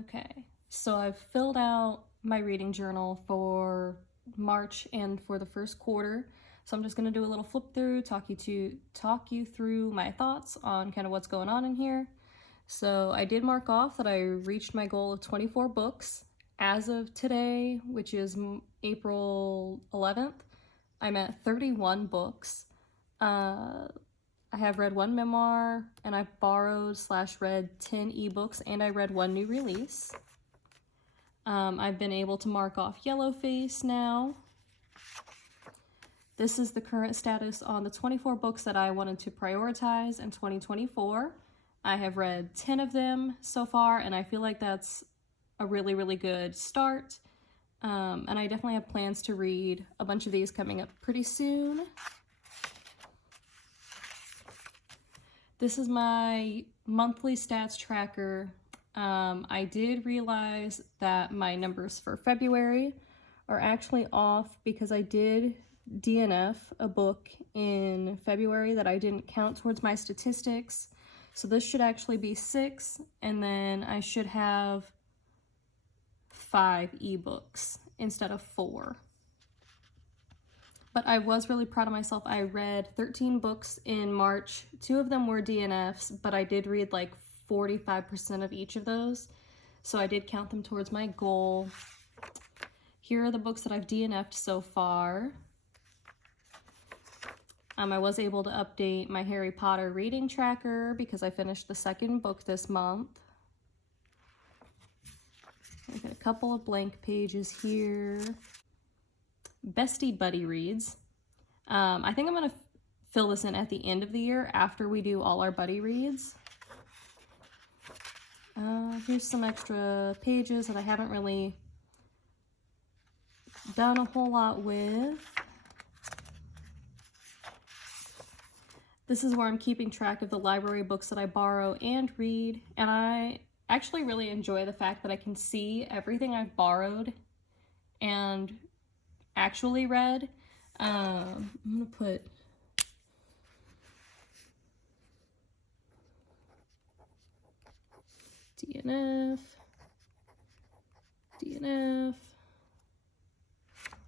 Okay, so I've filled out my reading journal for March and for the first quarter. So I'm just going to do a little flip through, talk you through my thoughts on kind of what's going on in here. So I did mark off that I reached my goal of 24 books. As of today, which is April 11th, I'm at 31 books. I have read one memoir, and I've borrowed/read 10 ebooks, and I read one new release. I've been able to mark off Yellowface now. This is the current status on the 24 books that I wanted to prioritize in 2024. I have read 10 of them so far, and I feel like that's a really, really good start. And I definitely have plans to read a bunch of these coming up pretty soon. This is my monthly stats tracker. I did realize that my numbers for February are actually off because I did DNF a book in February that I didn't count towards my statistics. So this should actually be 6, and then I should have 5 ebooks instead of 4. But I was really proud of myself. I read 13 books in March. 2 of them were DNFs, but I did read like 45% of each of those. So I did count them towards my goal. Here are the books that I've DNF'd so far. I was able to update my Harry Potter reading tracker because I finished the 2nd book this month. I've got a couple of blank pages here. Bestie Buddy Reads. I think I'm going to fill this in at the end of the year after we do all our buddy reads. Here's some extra pages that I haven't really done a whole lot with. This is where I'm keeping track of the library books that I borrow and read, and I actually really enjoy the fact that I can see everything I've borrowed and actually read. I'm gonna put DNF.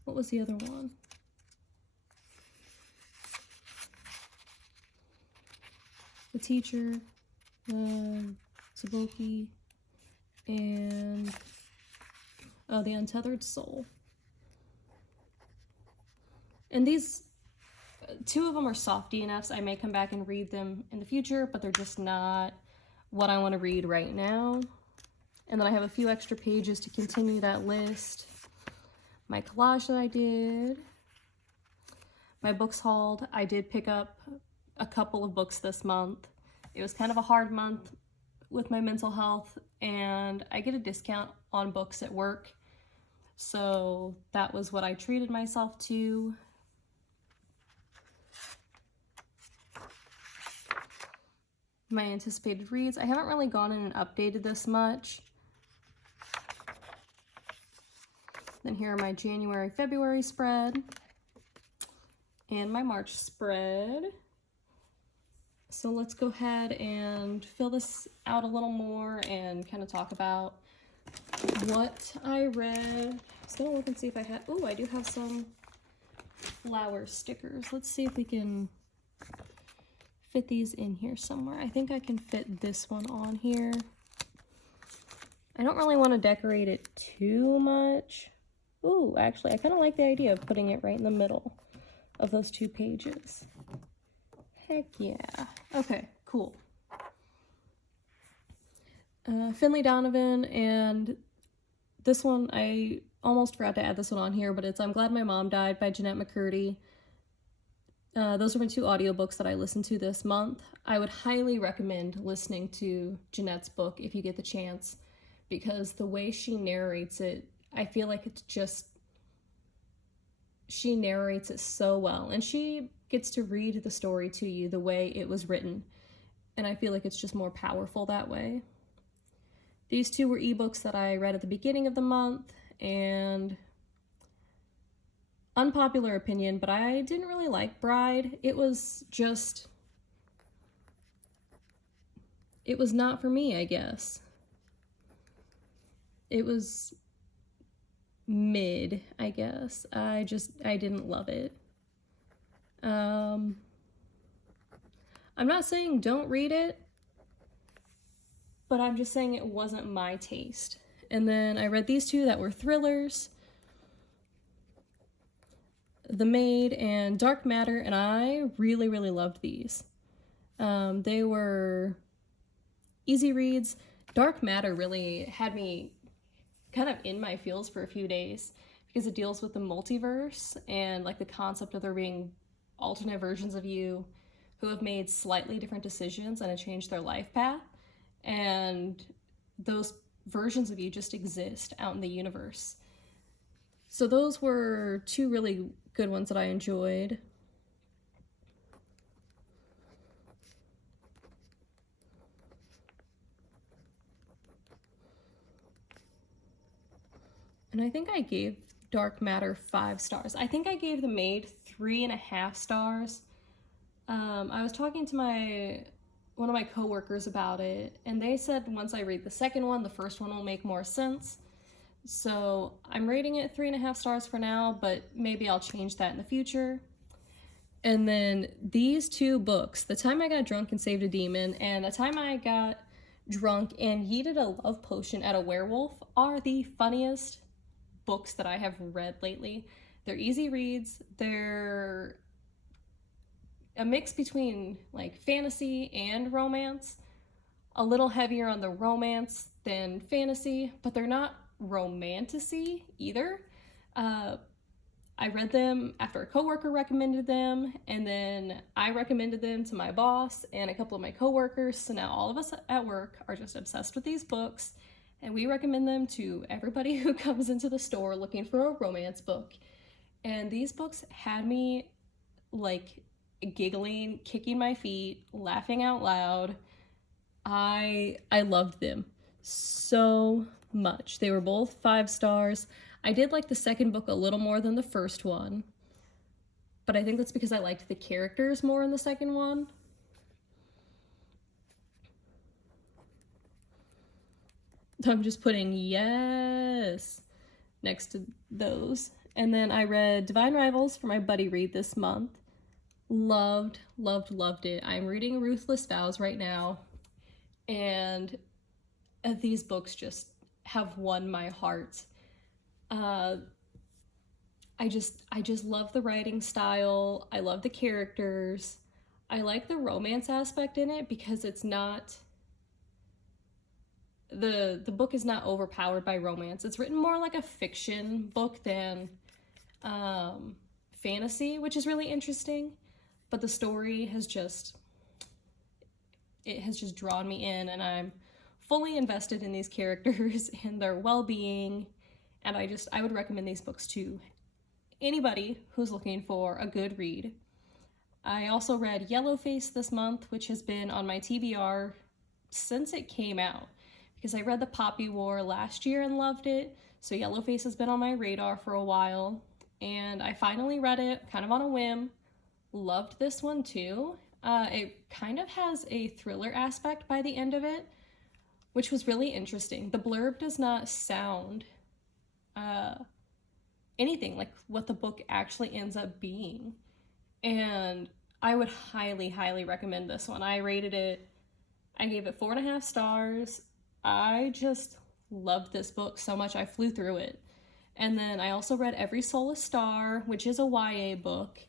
What was the other one? The Teacher, Saboki, and The Untethered Soul. And these, 2 of them are soft DNFs. I may come back and read them in the future, but they're just not what I want to read right now. And then I have a few extra pages to continue that list. My collage that I did. My books hauled. I did pick up a couple of books this month. It was kind of a hard month with my mental health, and I get a discount on books at work. So that was what I treated myself to. My anticipated reads. I haven't really gone in and updated this much. Then here are my January, February spread and my March spread. So let's go ahead and fill this out a little more and kind of talk about what I read. I was gonna look and see if I had, oh, I do have some flower stickers. Let's see if we can fit these in here somewhere. I think I can fit this one on here. I don't really want to decorate it too much. Ooh, actually, I kind of like the idea of putting it right in the middle of those 2 pages. Heck yeah. Okay, cool. Finley Donovan, and this one, I almost forgot to add this one on here, but it's I'm Glad My Mom Died by Jeanette McCurdy. Those are my 2 audiobooks that I listened to this month. I would highly recommend listening to Jeanette's book if you get the chance, because the way she narrates it, I feel like it's just, she narrates it so well, and she gets to read the story to you the way it was written, and I feel like it's just more powerful that way. These 2 were ebooks that I read at the beginning of the month, and unpopular opinion, but I didn't really like Bride. It was not for me, I guess. it was mid, I guess. I didn't love it. I'm not saying don't read it, but I'm just saying it wasn't my taste. And then I read these two that were thrillers, The Maid and Dark Matter, and I really, really loved these. They were easy reads. Dark Matter really had me kind of in my feels for a few days because it deals with the multiverse and like the concept of there being alternate versions of you who have made slightly different decisions and have changed their life path. And those versions of you just exist out in the universe. So those were two really good ones that I enjoyed. And I think I gave Dark Matter 5 stars. I think I gave The Maid 3.5 stars. I was talking to one of my coworkers about it, and they said once I read the second one, the first one will make more sense. So I'm rating it 3.5 stars for now, but maybe I'll change that in the future. And then these two books, The Time I Got Drunk and Saved a Demon, and The Time I Got Drunk and Yeeted a Love Potion at a Werewolf, are the funniest books that I have read lately. They're easy reads. They're a mix between like fantasy and romance, a little heavier on the romance than fantasy, but they're not romantic-y either. I read them after a coworker recommended them, and then I recommended them to my boss and a couple of my coworkers. So now all of us at work are just obsessed with these books, and we recommend them to everybody who comes into the store looking for a romance book. And these books had me like giggling, kicking my feet, laughing out loud. I loved them so much. They were both 5 stars. I did like the second book a little more than the first one, but I think that's because I liked the characters more in the second one. I'm just putting yes next to those. And then I read Divine Rivals for my buddy read this month. Loved it. I'm reading Ruthless Vows right now, and these books just have won my heart. I just love the writing style. I love the characters. I like the romance aspect in it because it's not the book is not overpowered by romance. It's written more like a fiction book than fantasy, which is really interesting. But the story has just drawn me in, and I'm fully invested in these characters and their well-being. And I would recommend these books to anybody who's looking for a good read. I also read Yellowface this month, which has been on my TBR since it came out, because I read The Poppy War last year and loved it. So Yellowface has been on my radar for a while, and I finally read it kind of on a whim. Loved this one too. It kind of has a thriller aspect by the end of it, which was really interesting. The blurb does not sound anything like what the book actually ends up being. And I would highly recommend this one. I rated it, I gave it 4.5 stars. I just loved this book so much. I flew through it. And then I also read Every Soul a Star, which is a YA book.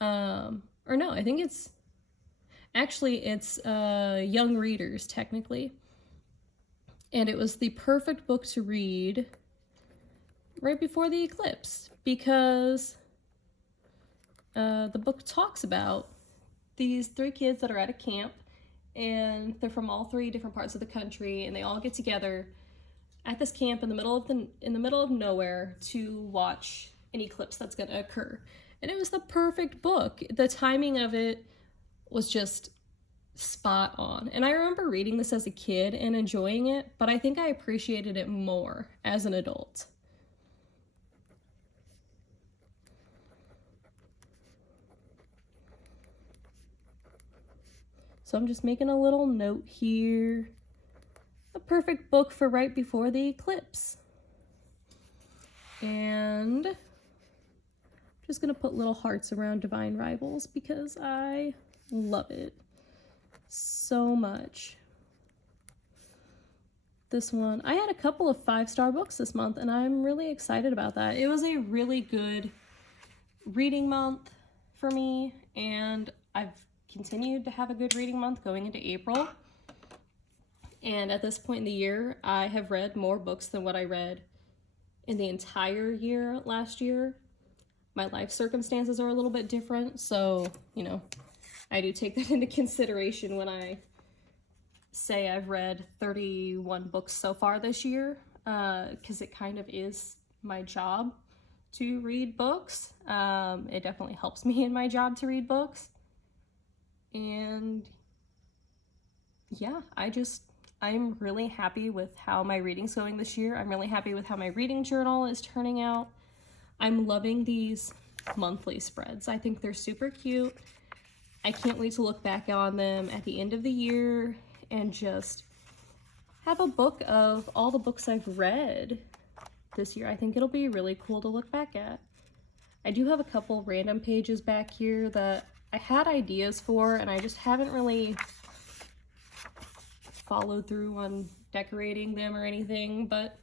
Or no, I think it's young readers technically. And it was the perfect book to read right before the eclipse, because the book talks about these 3 kids that are at a camp, and they're from all 3 different parts of the country, and they all get together at this camp in the middle of nowhere to watch an eclipse that's going to occur. And it was the perfect book. The timing of it was just spot on. And I remember reading this as a kid and enjoying it, but I think I appreciated it more as an adult. So I'm just making a little note here. perfect book for right before the eclipse. And I'm just gonna put little hearts around Divine Rivals because I love it so much. This one, I had a couple of 5-star books this month, and I'm really excited about that. It was a really good reading month for me, and I've continued to have a good reading month going into April. And at this point in the year, I have read more books than what I read in the entire year last year. My life circumstances are a little bit different, so, you know, I do take that into consideration when I say I've read 31 books so far this year, because it kind of is my job to read books. It definitely helps me in my job to read books. And yeah, I'm really happy with how my reading's going this year. I'm really happy with how my reading journal is turning out. I'm loving these monthly spreads. I think they're super cute. I can't wait to look back on them at the end of the year and just have a book of all the books I've read this year. I think it'll be really cool to look back at. I do have a couple random pages back here that I had ideas for, and I just haven't really followed through on decorating them or anything, but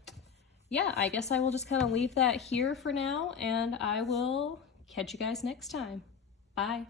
yeah, I guess I will just kind of leave that here for now, and I will catch you guys next time. Bye.